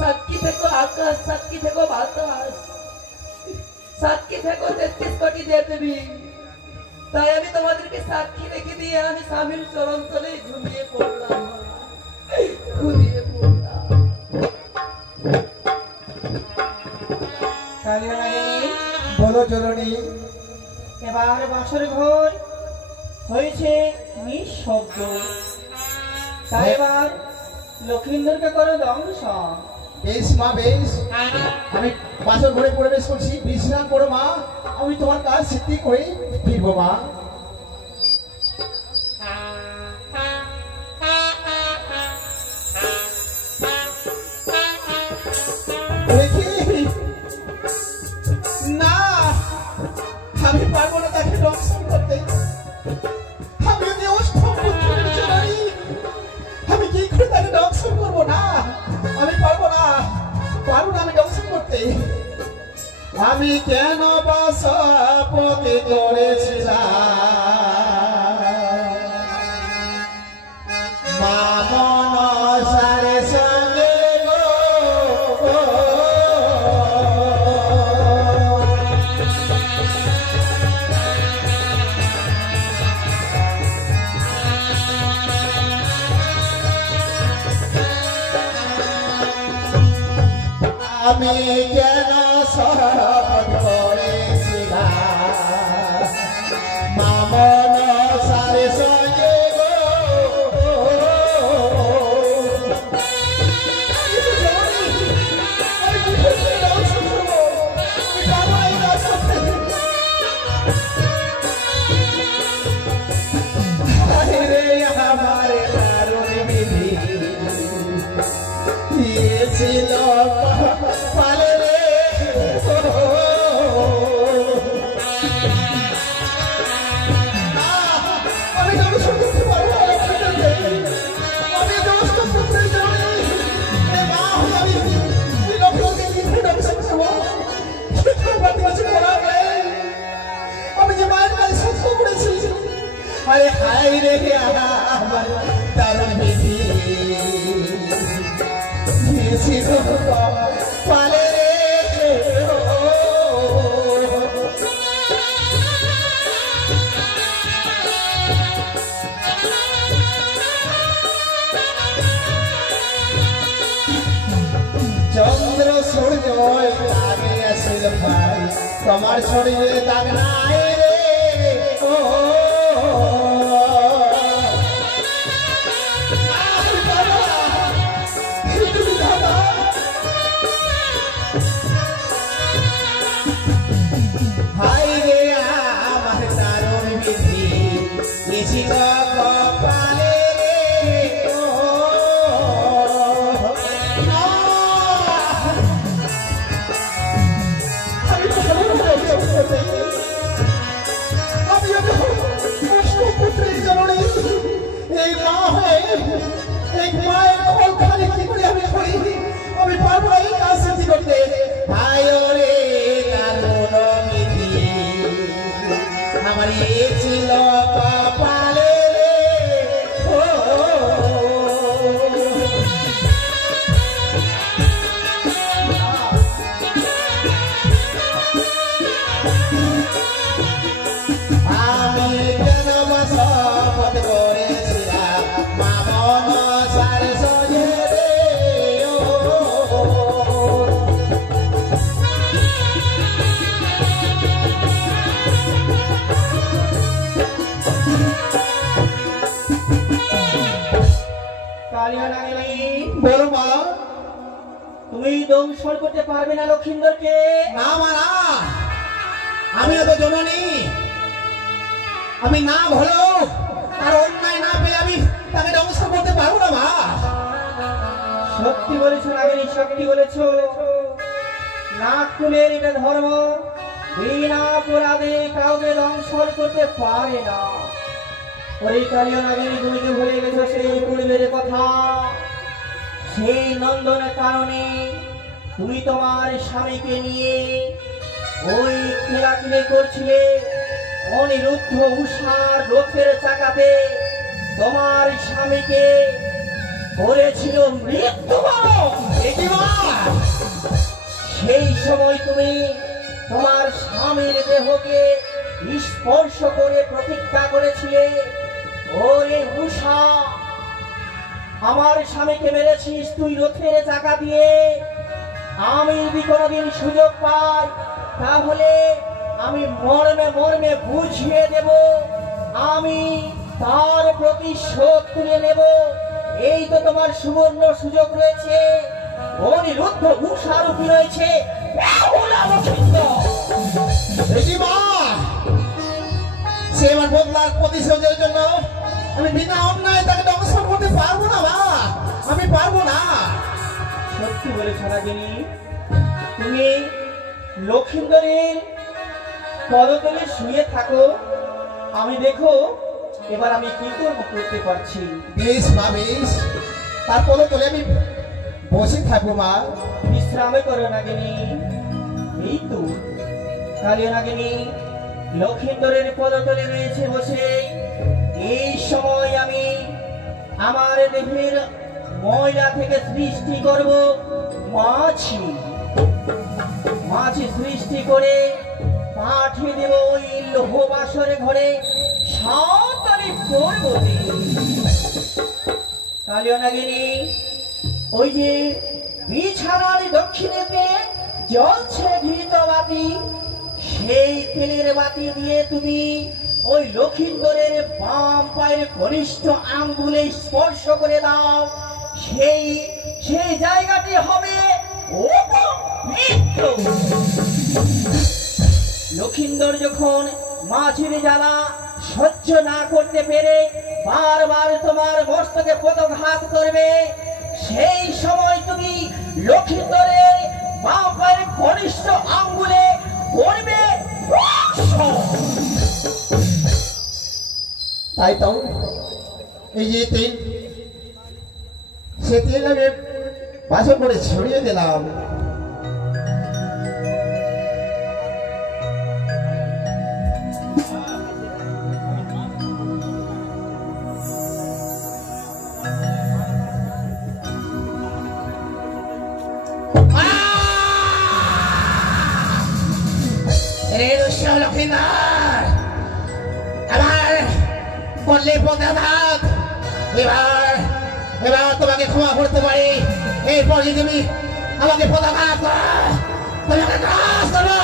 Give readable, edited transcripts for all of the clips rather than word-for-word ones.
সাক্ষী থেকো আকাশ, সাক্ষী থেকো বাতাস, সাক্ষী থেকো 33 কোটি দেবদেবী। তাই আমি তোমাদেরকে সাক্ষী রেখে দিয়ে আমি স্বামীর চরণ তলে ঘুমিয়ে পড়লাম, ঘুমিয়ে পড়লাম। বলো জননী। এবার বাসর ঘর হয়েছে নিঃশব্দ, তাই এবার লক্ষ্মীন্দরকে করো দংশন। বেশ মা বেশ, আমি বাসর ঘরে প্রবেশ করছি, বিশ্রাম করো মা, আমি তোমার কাজ সিদ্ধি করে ফিরবো মা। না, আমি পারবো না তাকে দংশন করতে। আমি যদি অষ্টম পুত্রের জননী, আমি কি করে তাকে দংশন করবো? না, আমি পারবো না, পারবো না আমি দংশন করতে। আমি কেন বাসপতি করেছিলাম মামন সারে সঙ্গে গো। আমি কেন শপথ করেছিলাম মামন সারে সঙ্গে গো। আমার দারুণ বিধি ছিল পালে রে। আমি দংশন করতে পারবো না, আমি দংশন করতে জানি। মা হয়ে আমি লোককে কি করে দংশন করবো? আমি যে মায়ের কাছে সত্য করেছি। আরে হাই রে আমার দারুণ বিধি পালে রে। চন্দ্র সূর্য আগে আসিল ভাই, তোমার শরীরে দাগ নাই রে। ও হাই রে আমার দারুণ বিধি ছিল কপালে রে। ও আমি অষ্টপুত্রের জননী, এই মা হয়ে এই মায়ের কল খালি কি করে আমি করি? আমি পারবো না এই কাজ সিদ্ধি করতে। হায় রে দারুণ বিধি আমার ছিল কপালে রে। ও আমি কেন শপথ করেছিলাম মামন সারে সঙ্গে রে। ও বলো মা, তুমি দংশন করতে পারবে না লক্ষ্মীন্দরকে? না মা না, আমিও তো জননী, আমি না হলো আর অন্যায় না পেলে আমি তাকে দংশন করতে পারবো না মা। সত্যি বলেছো নাগিনী, সত্যি বলেছো। নাক কুলের এটা ধর্ম, বিনা অপরাধে কাউকে দংশন করতে পারে না। ওই কালীয় নাগিনী, তুমি কি ভুলে গেছো সেই পূর্বের কথা? সেই নন্দনের কারণে তুমি তোমার স্বামীকে নিয়ে ওই খেলাখেলি করছিলে। অনিরুদ্ধ উষার রথের চাকাতে তোমার স্বামীকে করেছিল মৃত্যুবরণ। এ কি মা? সেই সময় তুমি তোমার স্বামীর দেহকে স্পর্শ করে প্রতিজ্ঞা করেছিলে, ওরে উষা, আমার স্বামীকে মেরেছিস তুই রথের চাকা দিয়ে, আমি যদি কোনোদিন সুযোগ পাই তাহলে আমি মর্মে মর্মে বুঝিয়ে দেব, আমি তার প্রতিশোধ তুলে নেব। এই তো তোমার সুবর্ণ সুযোগ রয়েছে। অনিরুদ্ধ উষারূপী রয়েছে বেহুলা লক্ষিন্দর। এ কি মা? সে আমার বদলার প্রতিশোধের জন্য আমি বিনা অন্যায় তাকে দংশন করতে পারবো না মা, আমি পারবো না। সত্যি বলেছ নাগিনী, তুমি লক্ষিন্দরের পদতলে শুয়ে থাকো, আমি দেখো এবার আমি কি করতে পারছি। বেশ মা বেশ, তারপরে তোলে আমি বসে থাকবো মা। বিশ্রামে করো নাগিনী। এই তো কালিয়া নাগিনী লক্ষিন্দরের পদতলে রয়েছে বসে। এই সময় আমি আমার দেহের ময়লা থেকে সৃষ্টি করব মাছি। মাছি সৃষ্টি করে পাঠিয়ে দেব ওই লোহবাসরে ঘরে সাঁওতালি পর্বতে। কালিয়া নাগিনী, ওই যে বিছানার দক্ষিণেতে জ্বলছে ঘৃত বাতি, সেই তেলের বাতি দিয়ে তুমি ওই লক্ষিন্দরের বাম পায়ের কনিষ্ঠ আঙ্গুলে স্পর্শ করে দাও, সেই সেই জায়গাটি হবে অপবিত্র। লক্ষিন্দর যখন মাঝির জ্বালা সহ্য না করতে পেরে বারবার তোমার মস্তকে পদঘাত করবে, সেই সময় তুমি লক্ষিন্দরের বাম পায়ের কনিষ্ঠ আঙ্গুলে করবে তাই তো এই যে তেল, সে তেল আমি বাসন করে ছড়িয়ে দিলাম। লক্ষিন্দর, আমার করলে পদাঘাত, এবার এবার তোমাকে ক্ষমা করতে পারি। এরপর যদি তুমি আমাকে পদাঘাত করো, তোমাকে গ্রাস করো।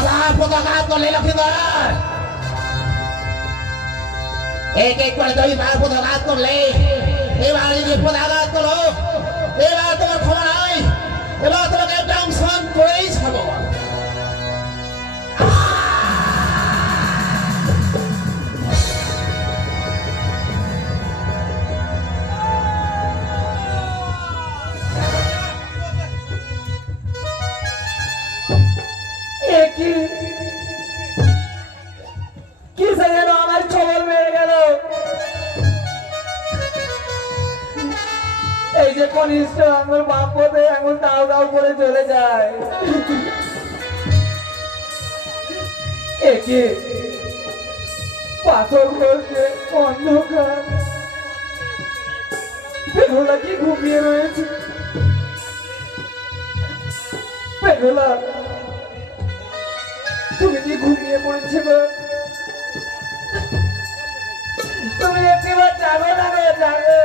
আমার পদাঘাত করলে লক্ষিন্দর, এক এক করে তুমি বার পদাঘাত করলে, এবার যদি পদাঘাত করো, এবার তোমার ক্ষমা নাই, এবার তোমাকে দংশন করেই ছাড়ব। কিসে যেন আমার খবর পেয়ে গেল, এই যে কনিষ্ঠ আঙুল বাম পথে আঙুল দাও দাও করে চলে যায়। একে পাথর বলছে অন্ধকার, বেহুলা কি ঘুমিয়ে রয়েছে। বেহুলা, তুমি কি ঘুমিয়ে পড়েছে গো? তুমি একবার জাগো না গো, জাগো।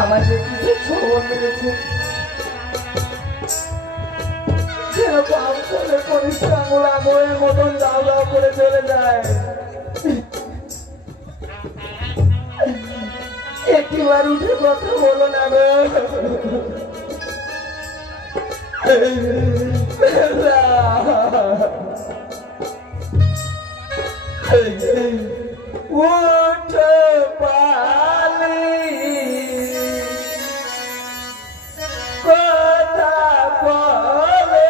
আমাদের কিছু খবর মিলেছে, যেন পাপ করে কনিষ্ঠ আঙুল আঙুলের মতন দাও দাও করে চলে যায়। একটিবার উঠে কথা বলো না গো। উঠ পালি কথা বলে,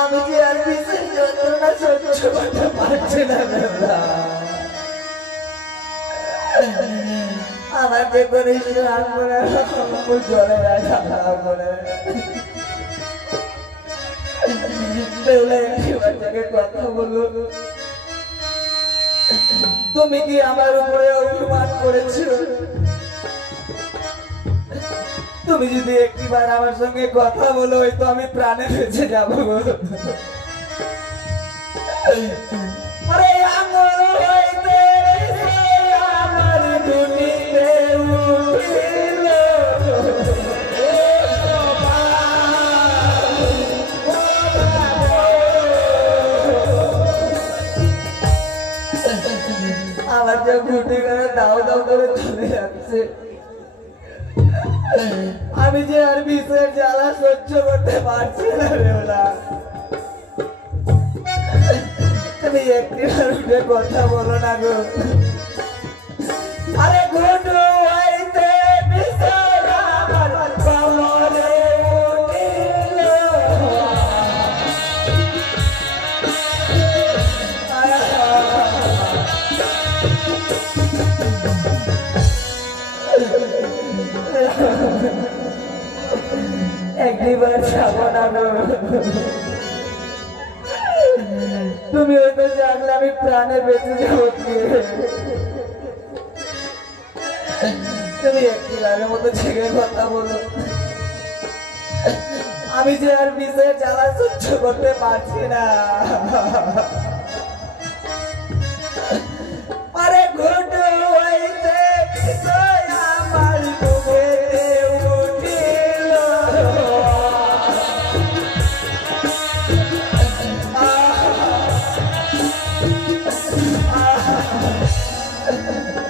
আমি যে আর বিশেষ যন্ত্রণা সহ্য করতে পারছি না বেলা। আমার যে করে জলে কথা বলো, তুমি কি আমার উপরে অভিমান করেছো? তুমি যদি একটিবার আমার সঙ্গে কথা বলো হয়তো আমি প্রাণে বেঁচে যাবো। আরে আঙুল হইতে আমার দুটিতে উঠিল, আমার যে ঘুটি করে দাও দাও করে চলে যাচ্ছে। আমি যে আর বিষের জ্বালা সহ্য করতে পারছি না বেলা। তুমি একটিবার উঠে কথা বলো না গো। আরে ঘুটু হইতে বিষের আমার কমরে উঠিল, একবার যাবো না গো। তুমি হয়তো জানলে আমি প্রাণে বেঁচে যাবো। তুমি একটিবারের মতো ছেড়ে কথা বলো। আমি যে আর বিষয়ে জ্বালা সহ্য করতে পারছি না। আরে ঘুটু হইতে বিষয় আমার বুকে উঠিল,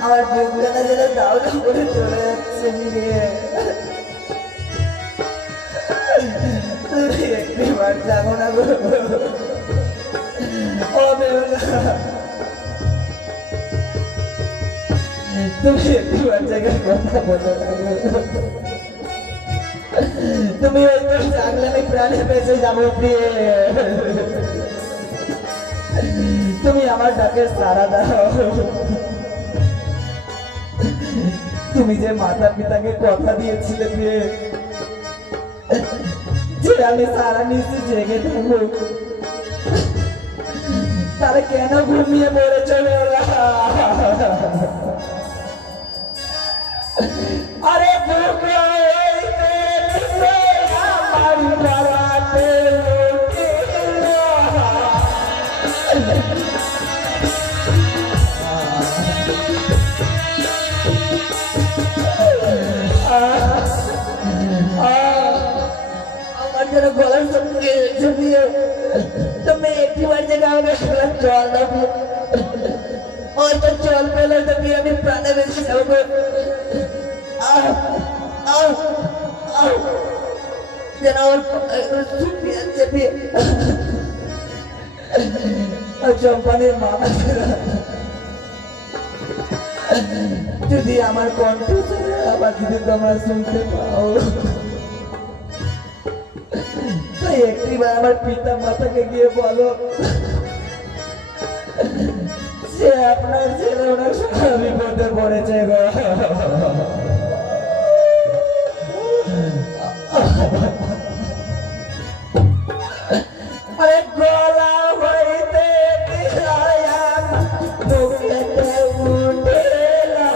আমার বুকটা যেন দাও দাও করে চলে যাচ্ছে। তুমি একটিবার যাবো না গো। ও বেলা, তুমি একটিবার জায়গায় কথা বলো না গো। তুমি হয়তো জানলে আমি প্রাণে বেঁচে যাবো দিয়ে। তুমি আমার ডাকে সাড়া দাও। তুমি যে মাতা পিতাকে কথা দিয়েছিলে যে আমি সারা নিচে জেগে থাকবো, তারা কেন ঘুমিয়ে পড়ে চলে ওরা? আরে আমার বাড়াতে আমার যেন গলার সঙ্গে জমিয়ে তুমি একটিবার জায়গায় জল দাও। পেলে তুমি আমি প্রাণে বেঁচে যাবো। যেন আমার চম্পানের মামা যদি আমার কণ্ঠ আবার যদি তোমরা শুনতে পাও, তাই একটিবার আমার পিতা মাতাকে গিয়ে বলো যে আপনার ছেলে ওনার সঙ্গে বিপদে পড়েছে গো। আরে গলা হইতে বুকেতে উঠেলা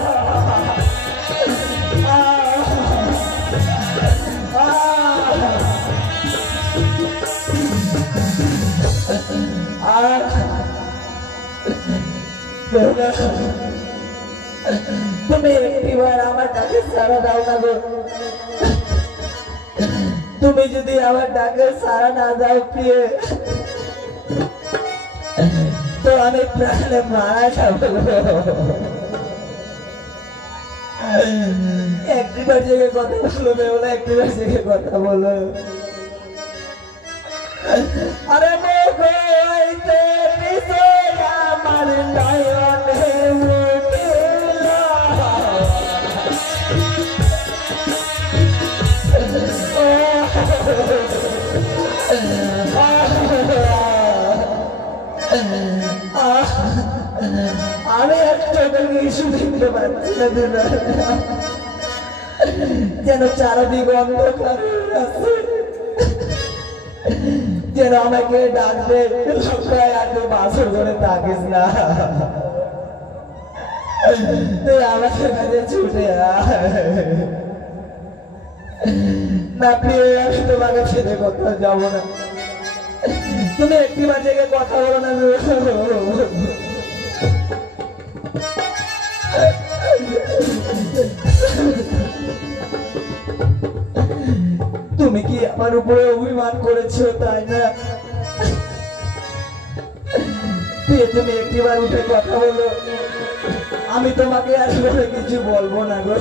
তুমি একটিবার আমার কাছে সারা দাও না গো। তুমি যদি আমার ডাকে সারা না দাও প্রিয়ে, তো আমি প্রাণে মারা যাবো। একটিবার জেগে কথা বলো বেওলা, একটিবার জেগে কথা বলো। আরে মুখ হইতে পিছে আমার নয়নে উঠিলা আমি একটা ইস্যু দেখতে পাচ্ছি না দিদা, যেন চারদিক অন্ধকার আছে, যেন আমাকে ডাকবে লোকায় আর তুই বাসর করে থাকিস না, তুই আমাকে কাছে ছুটে না প্রিয়, আমি তোমাকে ছেড়ে কোথাও যাবো না। তুমি একটিবার জায়গায় কথা বলো না। তুমি কি আমার উপরে অভিমান করেছো তাই না? তুমি একটিবার উঠে কথা বলো, আমি তোমাকে আর কিছু বলবো না গো।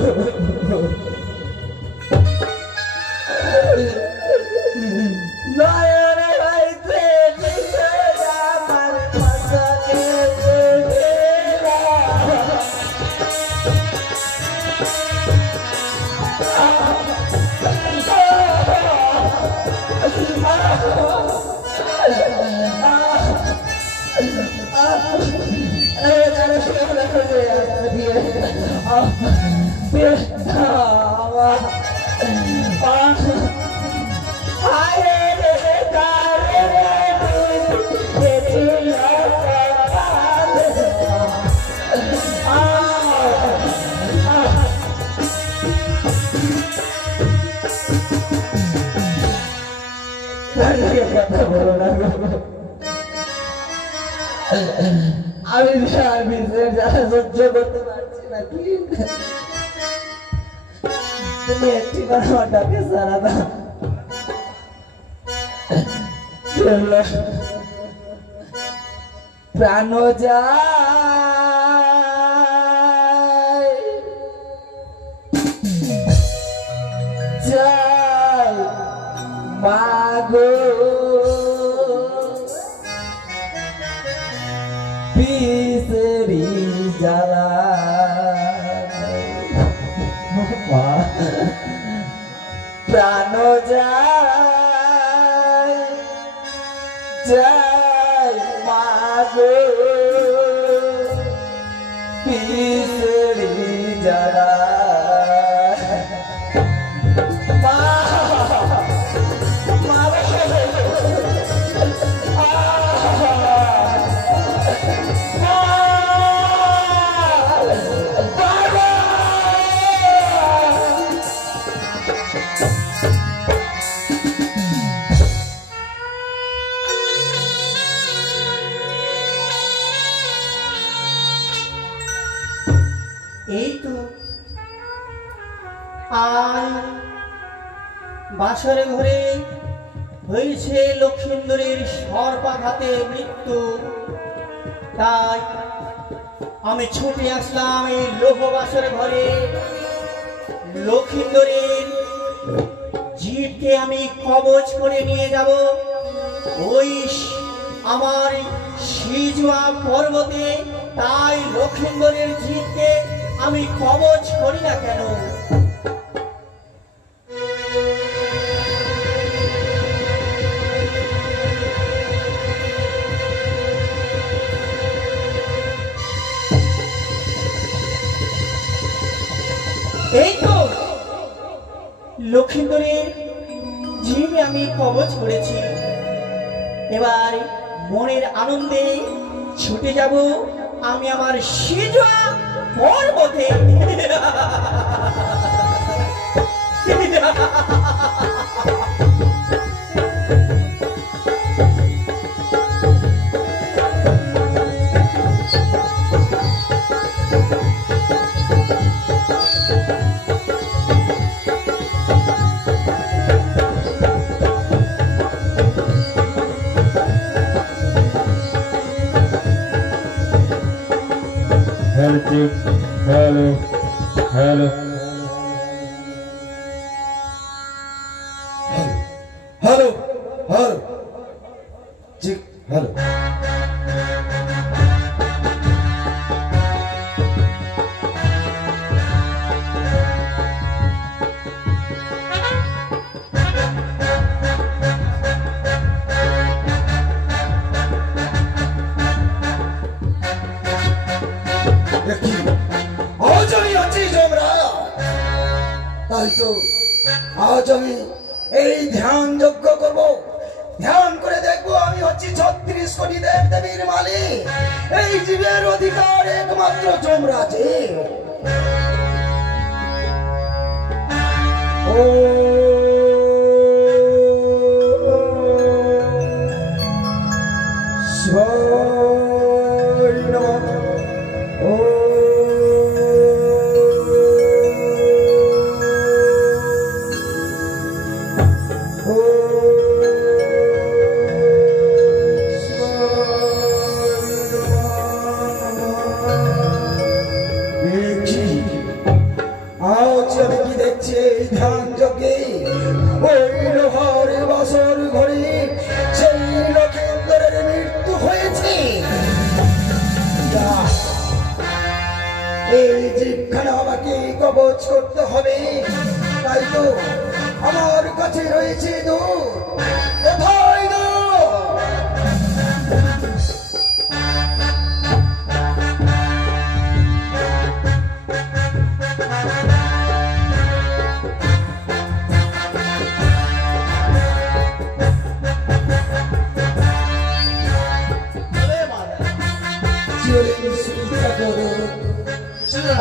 আমি সহ্য করতে পারছি না, তুমি একটিবার আমার ডাকে সারা দাও। প্রাণ যায় যায় মাগো পিসেরি জ্বালা, প্রাণ যায় যায় মাগো পিসেরি জ্বালা, এই তো আর বাসর ঘরে হয়েছে লক্ষ্মীন্দরের সর্পাঘাতে মৃত্যু, তাই আমি ছুটে আসলাম এই লোহবাসর ঘরে। লক্ষিন্দরের জিভকে আমি কবজ করে নিয়ে যাব ওই আমার সিজুয়া পর্বতে। তাই লক্ষিন্দরের জিভকে আমি কবজ করি না কেন? এই তো লক্ষিন্দরের জিভ আমি কবজ করেছি। এবার মনের আনন্দে ছুটে যাব আমি আমার সিজুয়া পর্বতে। Hello, hello. হ্যালো হ্যালো জি হ্যালো। আজ আমি আছি জমরা, তাই তো আজ আমি এই ধ্যান যজ্ঞ করব। ধ্যান করে দেখবো আমি হচ্ছি 36 কোটি দেব দেবীর মালিক। এই জীবের অধিকার একমাত্র যমরাজের। ও শিবায় নমঃ। ও আজ আমি কি দেখছি এই ধ্যান যজ্ঞে ওই লোহার বাসর ঘরে সেই লক্ষিন্দরের মৃত্যু হয়েছে। এই জীবখানা আমাকে কবচ করতে হবে। তাই তো আমার কাছে রয়েছে দূত। কোথায় দূত?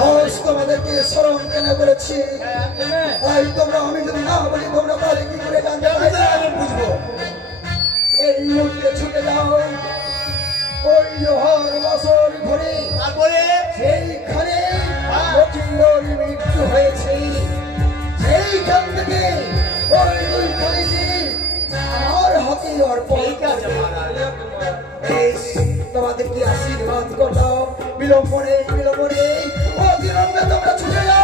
আজ তোমাদেরকে স্মরণ কেন করেছি, তাই তোমরা আমি যদি না বলি তোমরা তাহলে কি করে জানতে বুঝবো। এই মুহূর্তে ছুটে যাও ওই লোহার বাসর ঘরে, তারপরে সেইখানে লক্ষিন্দর মৃত্যু হয়েছে। সেইখান থেকে ওই দুই কলেজে আমার হাতে অর্পণ তোমাদেরকে আশীর্বাদ করলাম। বিলম্বনে বিলম্বনে অবিলম্বে তোমরা ছুটে যাও।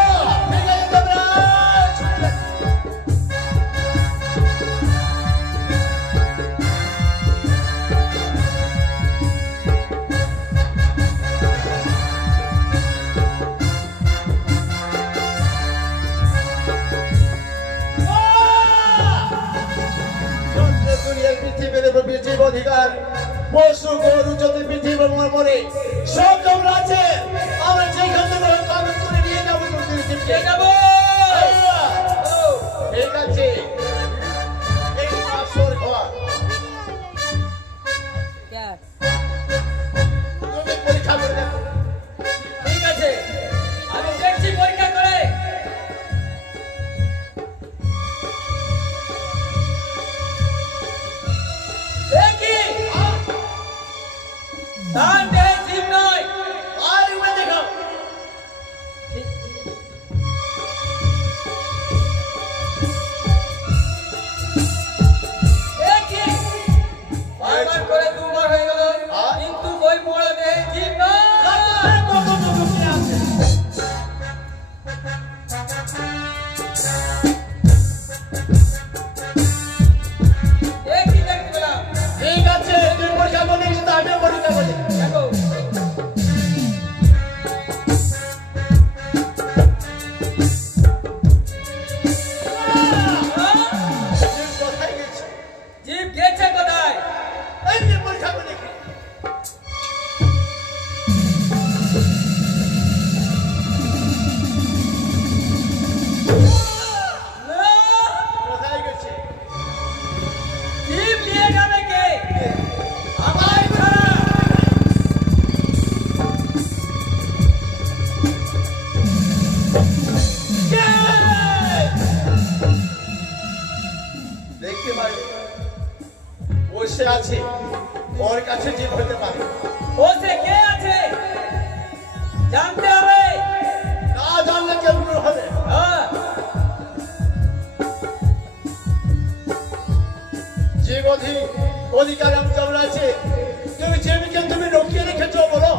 পৃথিবীর অধিকার পশু গরু যত পৃথিবীর মরে সব তোমরা আছে। আমরা যেখান থেকে কাগজ করে নিয়ে যাবো ঠিক আছে। এই আসর ঘর তুমি পরীক্ষা করে দেখো। ঠিক আছে, আমি দেখছি পরীক্ষা করে। দেখি জীব নয়, জানতে হবে। না জানলে কেমন হবে? হ্যাঁ, যে অধিকার আমি কেমন আছে, তুমি জীবকে তুমি লুকিয়ে রেখেছ বলো।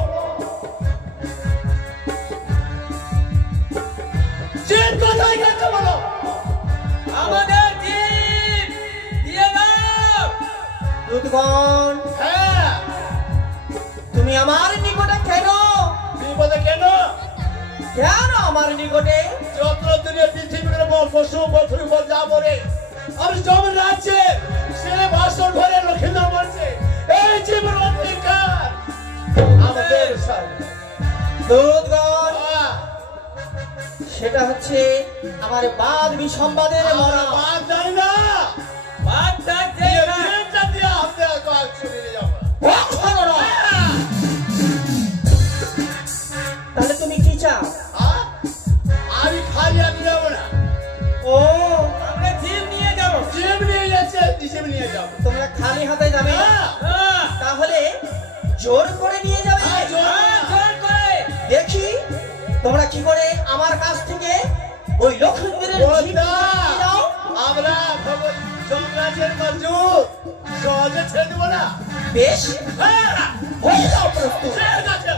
জীব কোথায় গেছে বলো? আমাদের জীব দিয়ে দাও। দুধগণ, হ্যাঁ, তুমি আমার নিকটে কেন? বিপদে কেন? কেন আমার নিকটে? যত দিনে পৃথিবীর পশু পথুর উপর যা মরে, আমি জমির রাজ্যে সে বাসর ঘরে লক্ষ্মীরা মরছে। এই জীবন অধিকার আমাদের সামনে। দুধগণ, হ্যাঁ, সেটা হচ্ছে আমার বাদ বিসম্বাদের মরা। বাদ জানি না। বাদ ডাক দে এই না। জীবটা দিয়ে হাতে কাজ চলে যাবো। কখনো নয়। তাহলে তুমি কি চাও? হ্যাঁ? আমি খালি আমি যাবো না। ও, আমরা জীব নিয়ে যাব। জীব নিয়ে যাচ্ছে, জীব নিয়ে যাবো। তোমরা খালি হাতে যাবে? হ্যাঁ, হ্যাঁ, তাহলে জোর করে নিয়ে যাবে? হ্যাঁ, জোর। হ্যাঁ, জোর করে। দেখি তোমরা কি করে আমার কাছ থেকে ওই লক্ষ্মীদের বলতা, আমরা খবর যমরাজের মজুর সহজে ছেড়ে দেবো না। বেশ, হ্যাঁ, হয়ে যাও প্রস্তুত। ছেড়ে যাচ্ছে।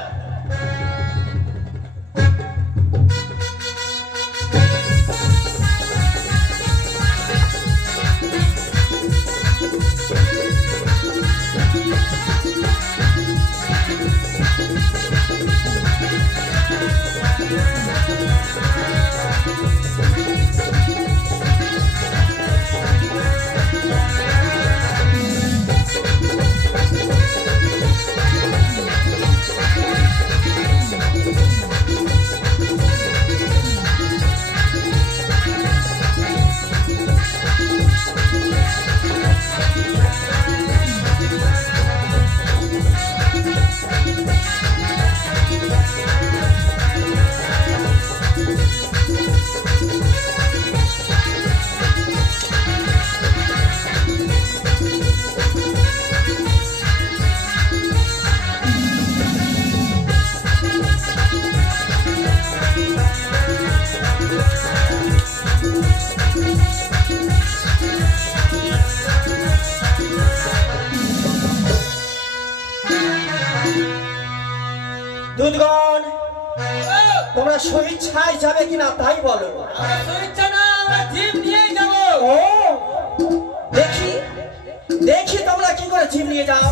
দুধগণ, তোমরা স্বেচ্ছায় যাবে কিনা তাই বলো। আমরা সুইচ্ছা না, আমরা জীব নিয়েই যাব। ও, দেখি দেখি তোমরা কি করে জিম নিয়ে যাও।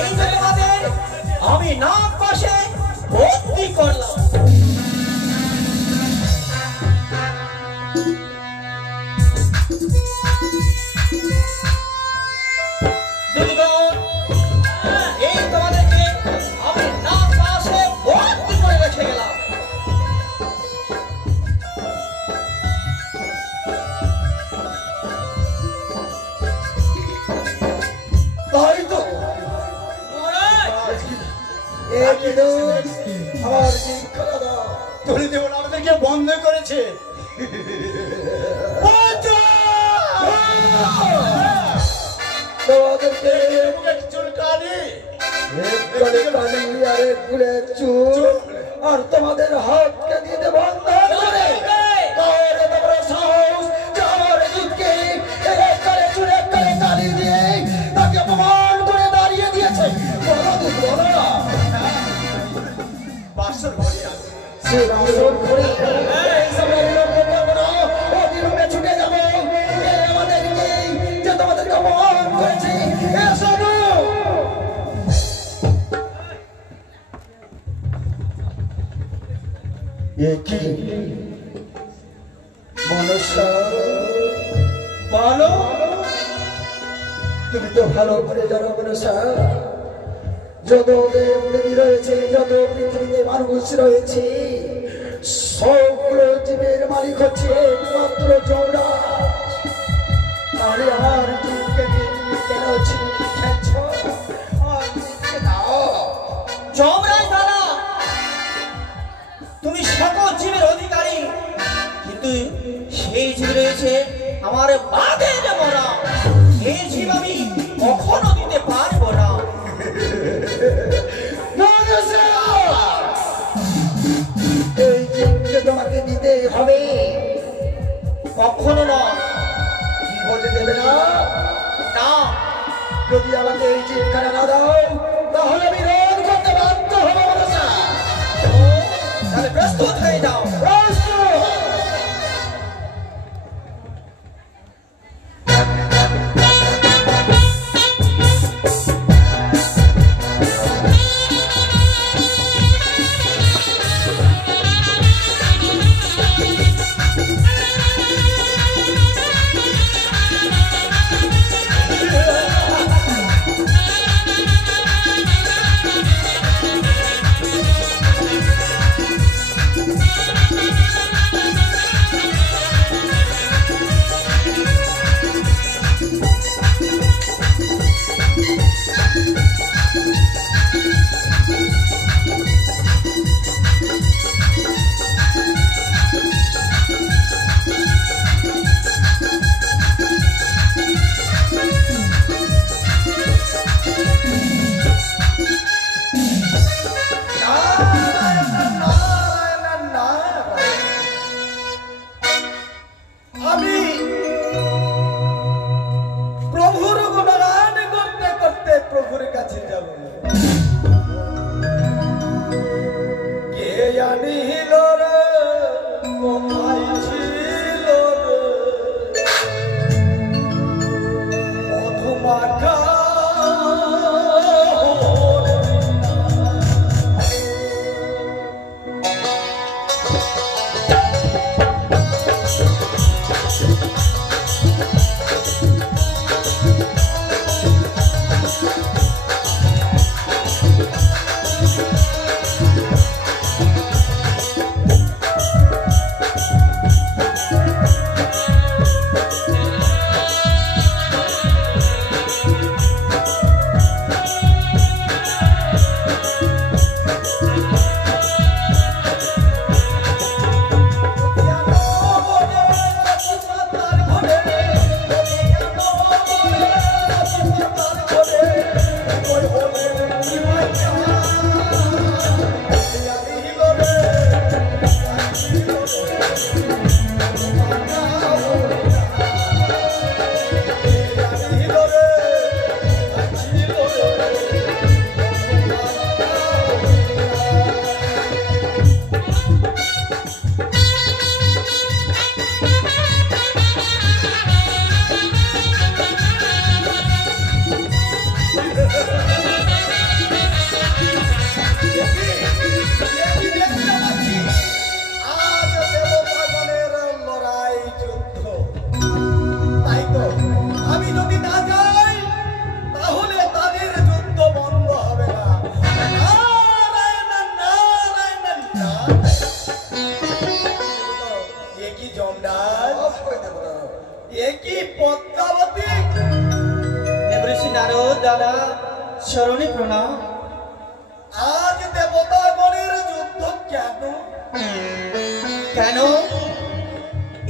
এই যে তোমাদের আমি নাক পাশে ভর্তি করলাম। দুধগণ, এই তোমাদেরকে আমি নাক পাশে ভর্তি করে রেখে গেলাম। তাই তো মহারাজ, একই দোষ আমার শিক্ষা দাদা তুলে দেবো না, আমাদেরকে বন্ধ করেছে। তোমাদেরকে মুখে চুলকানি। এক করে কালি আর এক ফুলের চুল আর তোমাদের হাতকে দিতে বন্ধ করে তাহলে তোমরা সাহস যাওয়ার যুদ্ধকে এক করে চুলে এক করে কালি দিয়ে তাকে অপমান করে দাঁড়িয়ে দিয়েছে। বলো তো, বলো না বাসর ঘরে আছে। সে বাসর ঘরে এই সময় বিলম্ব করবো না, অবিলম্বে ছুটে যাবো। এ আমাদেরকে যে তোমাদেরকে অপমান করেছে, এসো না। কি মনসা বলো, তুমি তো ভালো করে জানো মনসা, যত দেব দেবী রয়েছে, যত পৃথিবীতে মানুষ রয়েছে, সবগুলো জীবের মালিক হচ্ছে একমাত্র যমরাজ। তাহলে আমার জীবকে নিয়ে তুমি কেন ছিনিয়ে খেলছ? আমার জীবকে দাও। যমরাজ দাদা, তুমি সকল জীবের অধিকারী, কিন্তু সেই জীব রয়েছে আমার বাদের মরা। এই জীব আমি কখনো দিতে পারবো না। মনসা একই জমদার একই পদ্মাবতী দেবঋষি নারদ দাদা চরণে প্রণাম। আজ দেবতা গণের যুদ্ধ কেন? কেন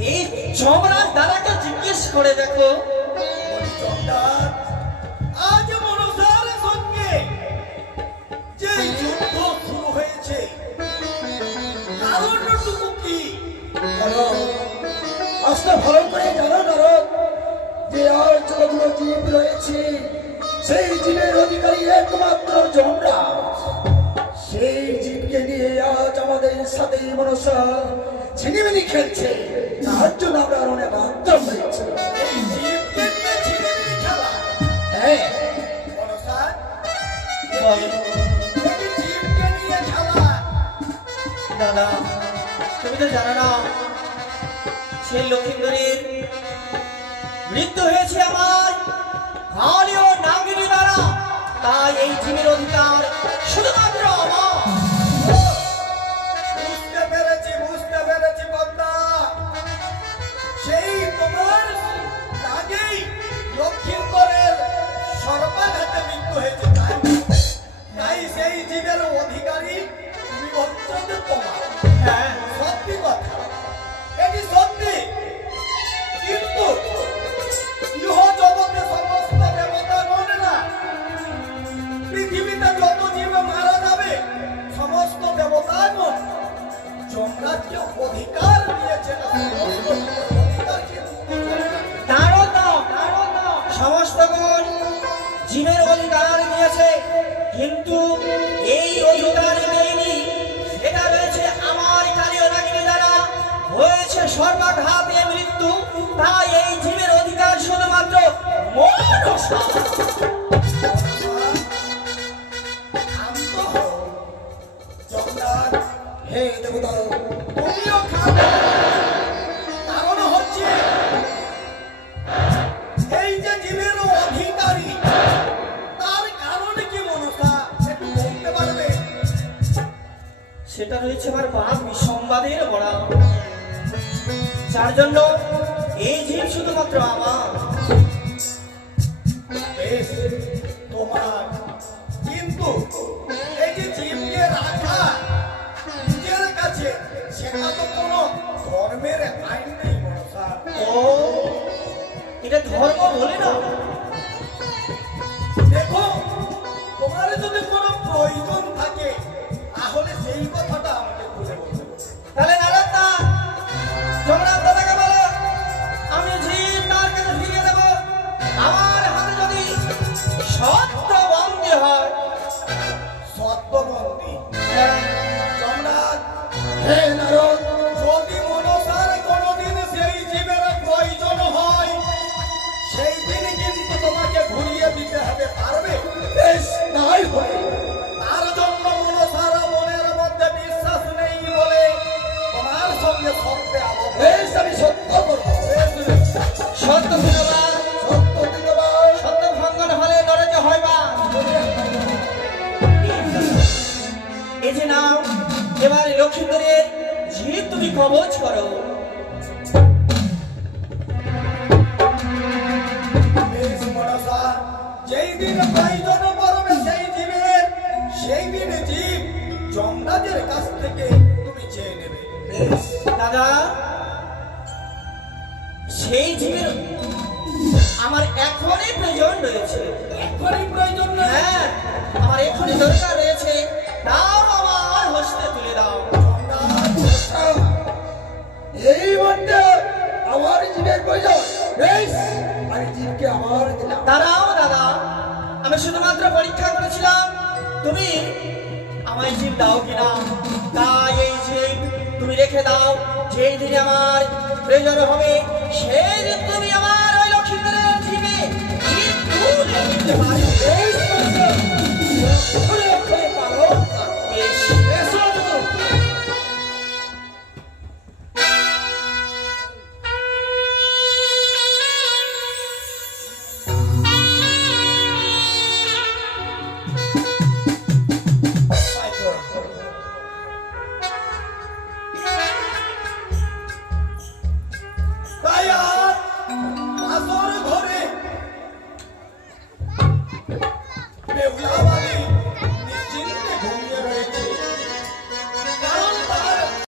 এই যমরাজ দাদাকে জিজ্ঞেস করে দেখো। জমদার আজ মনসার সঙ্গে যে যুদ্ধ শুরু হয়েছে কারণটুকু কি? আজটা ভালো করে জানো নারদ যে আর যতগুলো জীব রয়েছে সেই জীবের অধিকারী একমাত্র যমরাজ। সেই জীবকে নিয়ে আজ আমাদের সাথে মনসা ছিনিমিনি খেলছে, তার জন্য আমরা অনেক বাধ্য হয়েছে। এই জীবকে নিয়ে ছিনিমিনি খেলা? হ্যাঁ মনসা, বল এই জীবকে নিয়ে খেলা? দাদা, তুমি তো জানো না সেই লক্ষ্মীন্দরের মৃত্যু হয়েছে আমার কালী ও নাগিনী দ্বারা, তাই এই জীবের অধিকার শুধুমাত্র আমার। বুঝতে পেরেছি বন্দা। সেই তোমার আগেই লক্ষ্মীন্দরের সর্বাঘাতে মৃত্যু হয়েছে, তাই সেই জীবের অধিকারী তুমি বলছো যে তোমার। হ্যাঁ, সত্যি কথা, এটি সত্যি। কিন্তু ইহ জগতে সমস্ত দেবতাগণেরা পৃথিবীতে যত জীব মারা যাবে সমস্ত দেবতাগণ যমরাজকে অধিকার দিয়েছে। সমস্তগণ জীবের অধিকার দিয়েছে, কিন্তু এই অধিকার দেয়নি, এটা রয়েছে আমার কালী ও নাগিনী দ্বারা হয়েছে সর্বাঘাতে মৃত্যু, তাই এই জীবের অধিকার শুধুমাত্র মনসা। হে দেবতা, তুমিও খাবে। কারণ হচ্ছে এই যে জীবের অধিকারী তার কারণ কি মনসা, একটু বলতে পারবে? সেটা রয়েছে আমার বাপ বিসম্বাদের বড়া, যার জন্য এই জীব শুধুমাত্র আমার। বেশ, তোমার কিন্তু এই যে জীবকে রাখা নিজের কাছে সেটা তো কোনো ধর্মের আইন নেই মনসা। ও, এটা ধর্ম বলে না? দেখো, তোমার যদি কোনো প্রয়োজন থাকে তাহলে সেই কথাটা আমাকে খুলে বলবে। তাহলে নারদ দা, যমরাজ দাদাকে বলো আমি জীব তার কাছে ফিরিয়ে দেব, আমার হাতে যদি সত্য বন্দী হয়। সত্যবতী সম্রাট, হে নারদ, যদি মনসার কোনোদিন সেই জীবের প্রয়োজন হয় সেই দিন কিন্তু তোমাকে ঘুরিয়ে দিতে হবে, পারবে? বেশ নাই হয়। তার জন্য মনসার মনের মধ্যে বিশ্বাস নেই বলে তোমার সঙ্গে সত্যে আবদ্ধ। বেশ আমি সত্য করবো। সত্য বিনবা, সত্য দিনবা, সত্য ভঙ্গন হলে নরকে হয় বা। এই যে নাও, এবার লক্ষ্মীন্দরের জীব তুমি কবচ করো। বেশ মনসা, যেই দিন প্রয়োজন পড়বে সেই জীবের, সেই দিন জীব যমরাজের কাছ থেকে তুমি চেয়ে নেবে। দাদা, সেই জীবের আমার এখনই প্রয়োজন রয়েছে। এখনই প্রয়োজন নেই? হ্যাঁ, আমার এখনই দরকার রয়েছে, দাও আমার হস্তে তুলে দাও। এই মধ্যে আমার জীবের প্রয়োজন। বেশ আমি জীবকে আমার দিলাম। দাঁড়াও দাদা, আমি শুধুমাত্র পরীক্ষা করেছিলাম তুমি আমায় জীব দাও কিনা, তাই এই জীব তুমি রেখে দাও। যেই দিনে আমার প্রয়োজন হবে সেই দিন তুমি আমার ওই লক্ষ্মীন্দরের জীবে জীব তুলে নিতে পারবে।